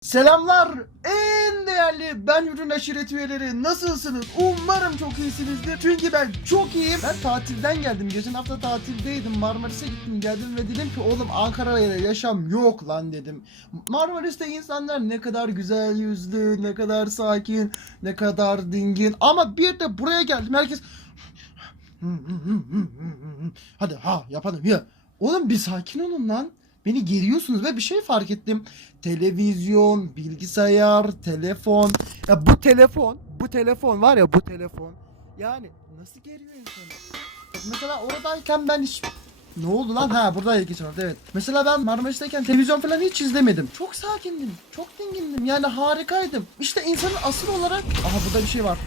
Selamlar en değerli ben ürün aşiret üyeleri nasılsınız? Umarım çok iyisinizdir. Çünkü ben çok iyiyim. Ben tatilden geldim. Geçen hafta tatildeydim. Marmaris'e gittim geldim ve dedim ki oğlum Ankara'ya yaşam yok lan dedim. Marmaris'te insanlar ne kadar güzel yüzlü, ne kadar sakin, ne kadar dingin. Ama bir de buraya geldim herkes Hadi ha yapalım ya. Oğlum bir sakin olun lan. Beni geriyorsunuz ve bir şey fark ettim. Televizyon, bilgisayar, telefon. Ya bu telefon, bu telefon var ya bu telefon. Yani nasıl geriyor insanı? Mesela oradayken ben hiç... Ne oldu lan? Ha buradaydı geçen evet. Mesela ben Marmaris'teyken televizyon falan hiç izlemedim. Çok sakindim. Çok dingindim. Yani harikaydım. İşte insanın asıl olarak... Aha burada bir şey var.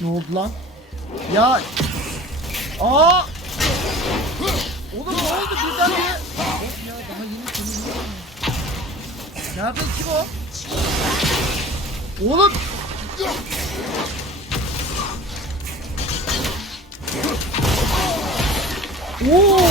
Ne oldu lan? Ya... Aa! Oğlum ne oldu birden bir... Of ya daha yeni konuşuyorum. Nerede kim o? Oğlum! Oo! Buralar...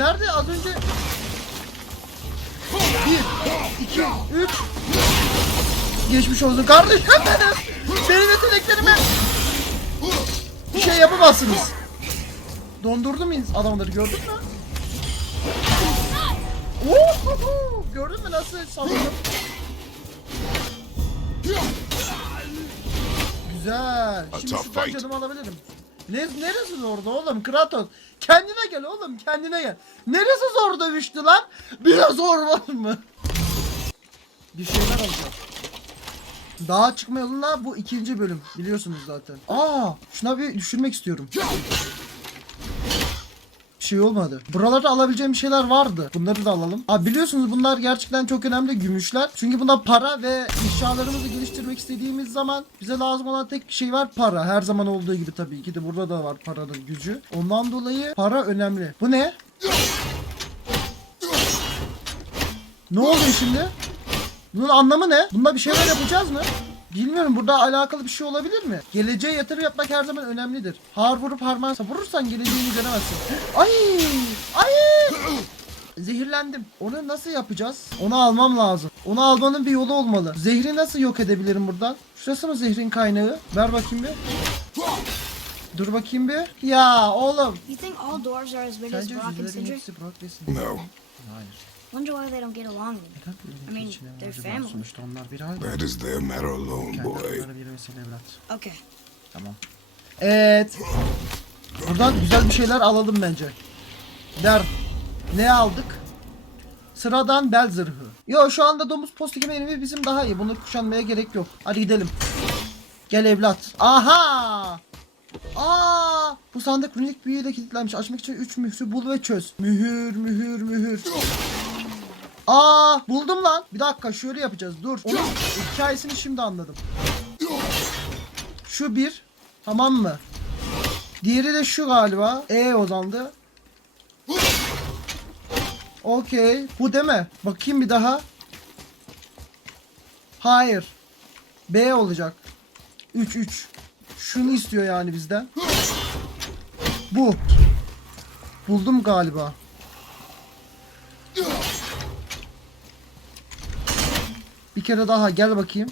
Nerede? Az önce bir, iki, üç. Geçmiş olsun kardeşim benim. Benim yeteneklerime bir şey yapamazsınız. Dondurdum ins- adamları gördün mü? Oo, gördün mü nasıl salladım? Güzel. Şimdi fight. canımı alabilirim. Ne, neresi zordu oğlum Kratos? Kendine gel oğlum kendine gel. Neresi zor dövüştü lan? Biraz zor var mı? Bir şeyler alacağız. Dağa çıkma yolunda bu ikinci bölüm biliyorsunuz zaten. Aa, şuna bir düşürmek istiyorum. Şey olmadı. Buralarda alabileceğim şeyler vardı. Bunları da alalım. Abi biliyorsunuz bunlar gerçekten çok önemli gümüşler. Çünkü bunda para ve eşyalarımızı geliştirmek istediğimiz zaman bize lazım olan tek şey var para. Her zaman olduğu gibi tabii ki de burada da var paranın gücü. Ondan dolayı para önemli. Bu ne? Ne oluyor şimdi? Bunun anlamı ne? Bunda bir şeyler yapacağız mı? Bilmiyorum burada alakalı bir şey olabilir mi? Geleceğe yatırım yapmak her zaman önemlidir. Har vurup harman vurursan geleceğini göremezsin. Ay! Ay! Zehirlendim. Onu nasıl yapacağız? Onu almam lazım. Onu almanın bir yolu olmalı. Zehri nasıl yok edebilirim buradan? Şurası mı zehrin kaynağı? Ver bakayım bir. Dur bakayım bir. Ya oğlum. You think all dwarves are as big as Sence Brock and Cedric? No? Hayır. Wonder why they don't get along. Neden böyle I mean, they're family. Sonuçta onlar bir aile. that is their matter alone, boy. araları bir mesele evlat. Okay. Tamam. Evet. Buradan güzel bir şeyler alalım bence. Der. Ne aldık? Sıradan bel zırhı. Yo şu anda domuz postu kemerimiz bizim daha iyi. Bunu kuşanmaya gerek yok. Hadi gidelim. Gel evlat. Aha! Aa! Bu sandık runik büyüyle kilitlenmiş. Açmak için 3 mührü bul ve çöz. Mühür, mühür, mühür. Aa! Buldum lan. Bir dakika şöyle yapacağız. Dur. Onun hikayesini şimdi anladım. Şu bir. Tamam mı? Diğeri de şu galiba. E uzandı. Okey. Bu deme. Bakayım bir daha. Hayır. B olacak. 3 3. Şunu istiyor yani bizden. Bu. Buldum galiba. Bir kere daha gel bakayım.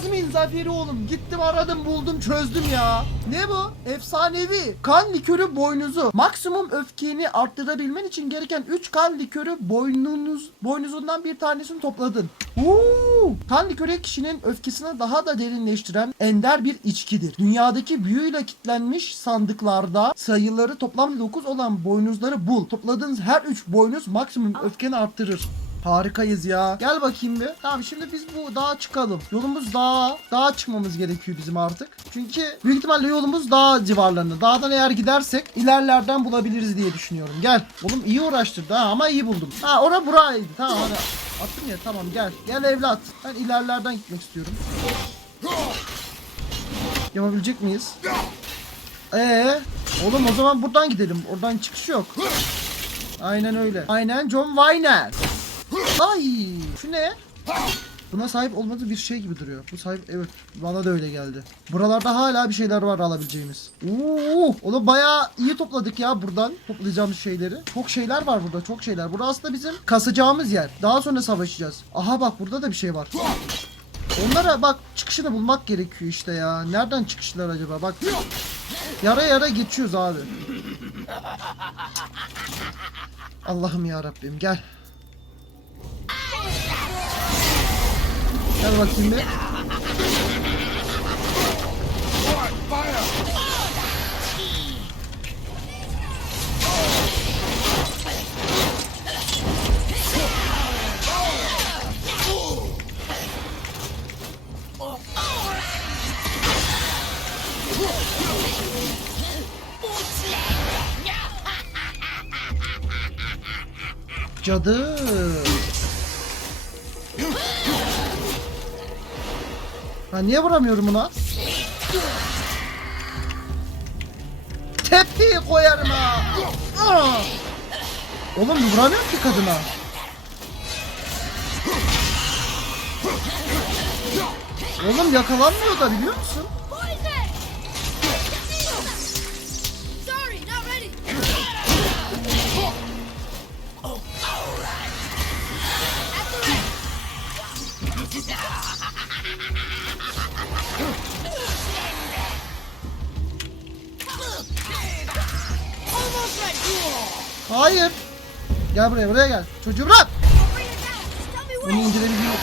Adın zaferi. Oğlum. Gittim aradım buldum çözdüm ya. Ne bu? Efsanevi. Kan likörü boynuzu. Maksimum öfkeni arttırabilmen için gereken 3 kan likörü boynunuz boynuzundan bir tanesini topladın. Uuu. Kan likörü kişinin öfkesini daha da derinleştiren ender bir içkidir. Dünyadaki büyüyle kilitlenmiş sandıklarda sayıları toplam 9 olan boynuzları bul. Topladığınız her 3 boynuz maksimum öfkeni arttırır. Harikayız ya. Gel bakayım bir. Tamam şimdi biz bu dağa çıkalım. Yolumuz dağa. Dağa çıkmamız gerekiyor bizim artık. Çünkü büyük ihtimalle yolumuz dağ civarlarında. Dağdan eğer gidersek ilerlerden bulabiliriz diye düşünüyorum. Gel. Oğlum iyi uğraştırdı ha ama iyi buldum. Ha ora buraydı. Tamam hadi. Attım ya tamam gel. Gel evlat. Ben ilerlerden gitmek istiyorum. Yapabilecek miyiz? Ee, oğlum o zaman buradan gidelim. Oradan çıkış yok. Aynen öyle. Aynen John Wayne. Ay, şu ne? Buna sahip olmadığı bir şey gibi duruyor. Bu sahip evet bana da öyle geldi. Buralarda hala bir şeyler var alabileceğimiz. Oo, oğlum bayağı iyi topladık ya buradan toplayacağımız şeyleri. Çok şeyler var burada çok şeyler. Burası aslında bizim kasacağımız yer. Daha sonra savaşacağız. Aha bak burada da bir şey var. Onlara bak çıkışını bulmak gerekiyor işte ya. Nereden çıkışlar acaba? Bak. Yara yara geçiyoruz abi. Allah'ım ya Rabbim gel. Gel bakayım bir. Cadı. Ha niye vuramıyorum buna? Tepiyi koyarım ha. Oğlum vuramıyorum ki kadına. Oğlum yakalanmıyor da biliyor musun? Hayır. Gel buraya buraya gel. Çocuğu bırak. Onu indirebiliyor.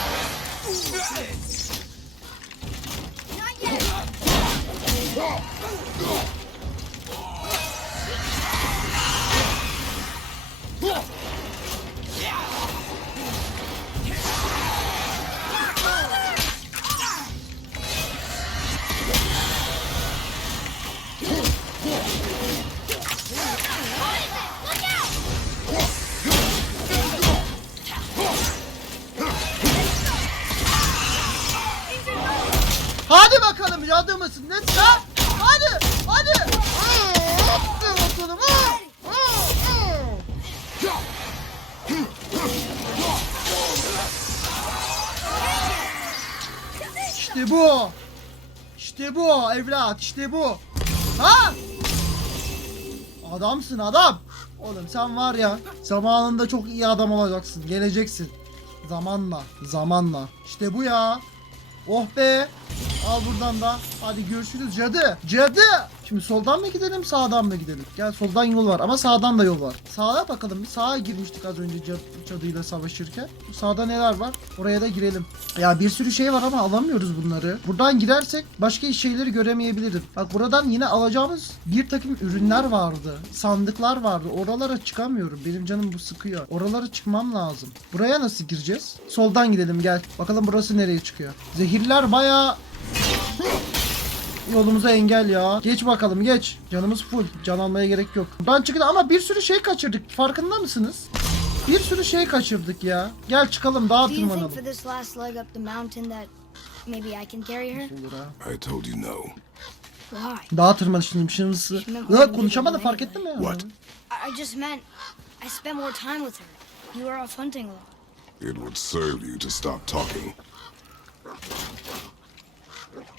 Hadi bakalım mısın? Ne sen? Hadi hadi. Hadi bakalım. İşte bu. İşte bu evlat işte bu. Ha? Adamsın adam. Oğlum sen var ya zamanında çok iyi adam olacaksın. Geleceksin. Zamanla. Zamanla. İşte bu ya. Oh be. Al buradan da. Hadi görüşürüz cadı. Cadı. Şimdi soldan mı gidelim sağdan mı gidelim? Gel soldan yol var ama sağdan da yol var. Sağa bakalım. Bir sağa girmiştik az önce cad- cadıyla savaşırken. Sağda neler var? Oraya da girelim. Ya bir sürü şey var ama alamıyoruz bunları. Buradan gidersek başka şeyleri göremeyebilirim. Bak buradan yine alacağımız bir takım ürünler vardı. Sandıklar vardı. Oralara çıkamıyorum. Benim canım bu sıkıyor. Oralara çıkmam lazım. Buraya nasıl gireceğiz? Soldan gidelim gel. Bakalım burası nereye çıkıyor. Zehirler bayağı yolumuza engel ya. Geç bakalım geç. Canımız full. Can almaya gerek yok. Buradan çıkın ama bir sürü şey kaçırdık. Farkında mısınız? Bir sürü şey kaçırdık ya. Gel çıkalım think tırmanalım. for this last leg up the mountain that maybe I can carry her? Olur ha. I told you no. Why? Dağa tırmanışıymışsınızı. Ya konuşamadı fark ettin mi? What? I, I just meant I spent more time with her. You were off hunting a lot. It would serve you to stop talking.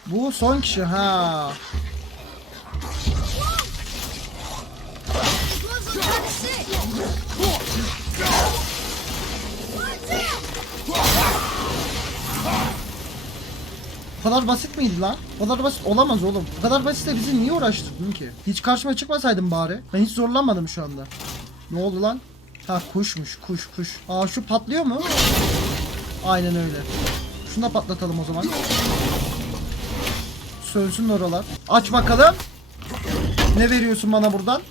Bu son kişi ha. kadar basit miydi lan? O kadar basit olamaz oğlum. Bu kadar basitse bizi niye uğraştırdın ki? Hiç karşıma çıkmasaydın bari. Ben hiç zorlanmadım şu anda. Ne oldu lan? Ha kuşmuş kuş kuş. Aa şu patlıyor mu? Aynen öyle. Şunu da patlatalım o zaman. Sönsün oralar. Aç bakalım. Ne veriyorsun bana buradan?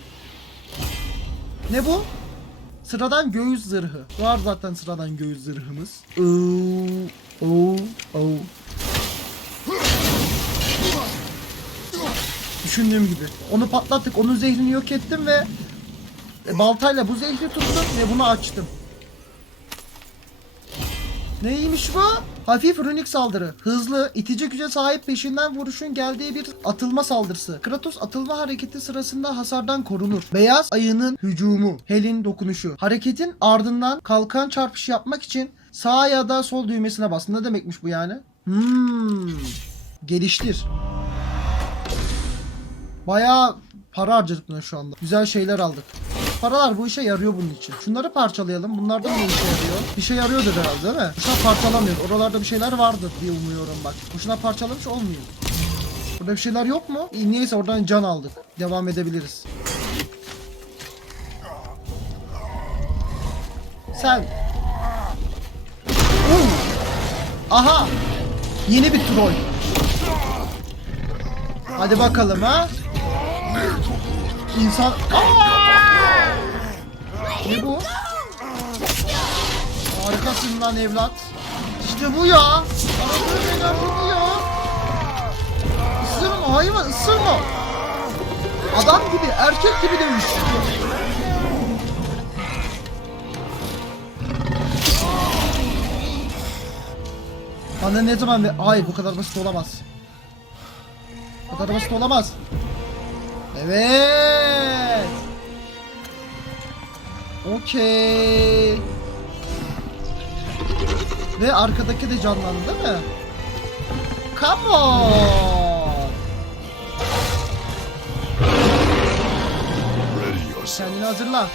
Ne bu? Sıradan göğüs zırhı. Var zaten sıradan göğüs zırhımız. Oo, oo, oo. Düşündüğüm gibi. Onu patlattık, onun zehrini yok ettim ve e, baltayla bu zehri tuttum ve bunu açtım. Neymiş bu? Hafif runik saldırı. Hızlı, itici güce sahip peşinden vuruşun geldiği bir atılma saldırısı. Kratos atılma hareketi sırasında hasardan korunur. Beyaz ayının hücumu. Hel'in dokunuşu. Hareketin ardından kalkan çarpışı yapmak için sağ ya da sol düğmesine bas. Ne demekmiş bu yani? Hmm. Geliştir. Bayağı para harcadık şu anda. Güzel şeyler aldık. Paralar bu işe yarıyor bunun için. Şunları parçalayalım. Bunlardan ne işe yarıyor? Bir şey yarıyordur herhalde değil mi? Boşuna parçalamıyor. Oralarda bir şeyler vardır diye umuyorum bak. Boşuna parçalamış olmuyor. Burada bir şeyler yok mu? İyi, neyse oradan can aldık. Devam edebiliriz. Sen. Oo. Aha. Yeni bir troll. Hadi bakalım ha. İnsan... Ne bu? Harikasın lan evlat. İşte bu ya. Aradığım enerji bu ya. Isırma hayvan ısırma. Adam gibi erkek gibi dövüş. Bana ne zaman ve... Hayır bu kadar basit olamaz. Bu kadar basit olamaz. Evet. Okey. Ve arkadaki de canlandı değil mi? Come on. Kendini hazırla.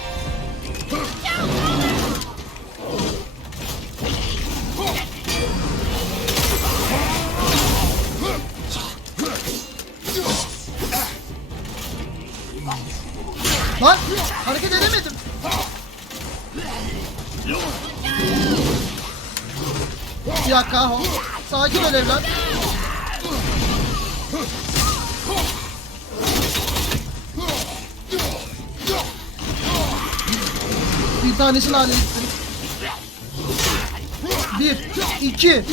Ho. Sakin ol evlat. Bir tanesini hallettim. Bir, iki.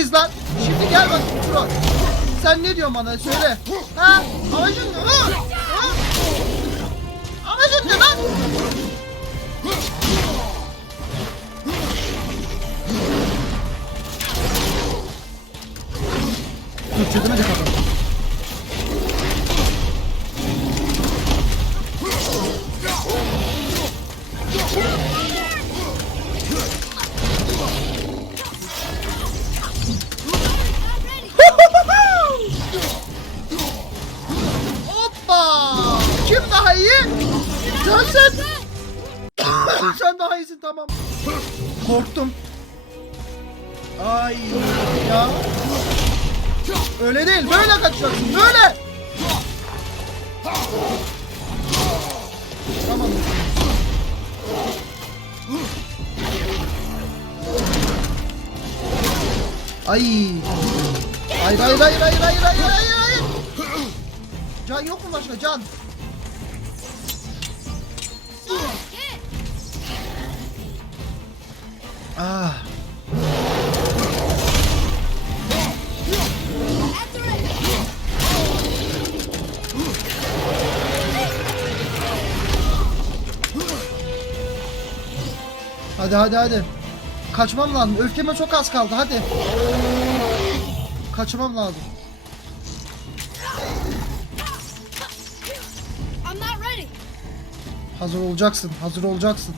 Süperiz lan. Şimdi gel bak Troy. Sen ne diyorsun bana söyle. Ha? Amacın ne? Ha? Ha? Amacın ne lan? Dur çözemedik adam. Hoppa! Öyle değil böyle kaçacaksın böyle. Tamam. Ay. Hayır hayır hayır hayır hayır hayır hayır hayır. Can yok mu başka can? Ah. Hadi hadi hadi. Kaçmam lazım. Öfkeme çok az kaldı. Hadi. Kaçmam lazım. Hazır olacaksın. Hazır olacaksın.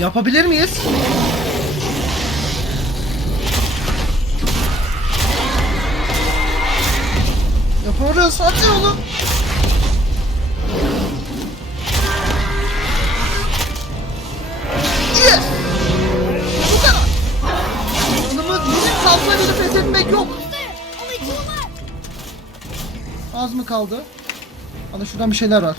Yapabilir miyiz? Yaparız. Hadi oğlum. Yes! Bu kadar. Yanımı bizim kalsa bile pes etmek yok. Az mı kaldı? Hadi şuradan bir şeyler var.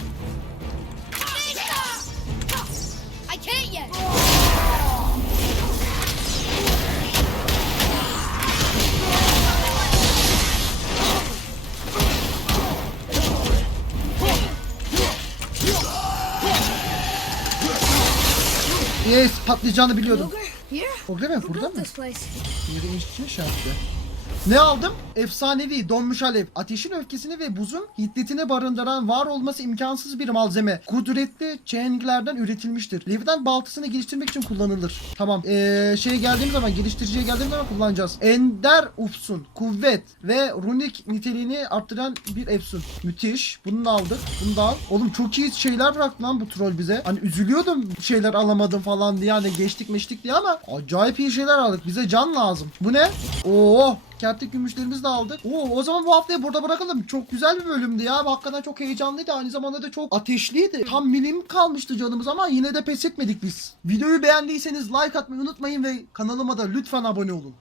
Yes patlayacağını biliyordum. Ogre, mi? Burada mı? Yeri içmiş yaptı. Ne aldım? Efsanevi, donmuş alev. Ateşin öfkesini ve buzun hiddetini barındıran var olması imkansız bir malzeme. Kudretli çenglerden üretilmiştir. Levden baltasını geliştirmek için kullanılır. Tamam. Ee, şeye geldiğim zaman, geliştiriciye geldiğim zaman kullanacağız. Ender ufsun, kuvvet ve runik niteliğini arttıran bir efsun. Müthiş. Bunu da aldık. Bunu da al. Oğlum çok iyi şeyler bıraktı lan bu troll bize. Hani üzülüyordum şeyler alamadım falan diye. Hani geçtik meştik diye ama acayip iyi şeyler aldık. Bize can lazım. Bu ne? Oo, kertik gümüşlerimizi de aldık. Oo, o zaman bu haftayı burada bırakalım. Çok güzel bir bölümdü ya. Hakikaten çok heyecanlıydı. Aynı zamanda da çok ateşliydi. Tam milim kalmıştı canımız ama yine de pes etmedik biz. Videoyu beğendiyseniz like atmayı unutmayın ve kanalıma da lütfen abone olun.